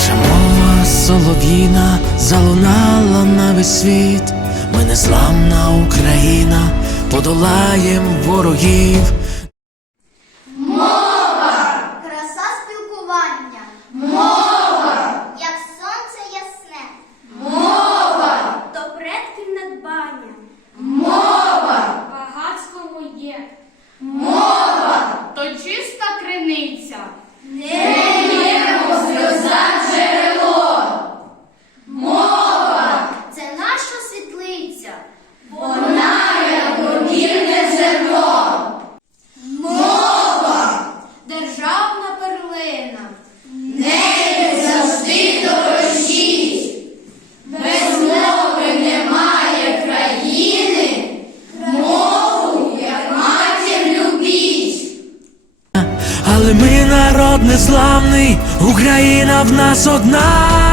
Наша мова солов'їна залунала на весь світ. Ми незламна Україна, подолаєм ворогів. Краса спілкування. Мова. Як сонце ясне. Мова. То предків надбання. Але ми народ незламний, Україна в нас одна.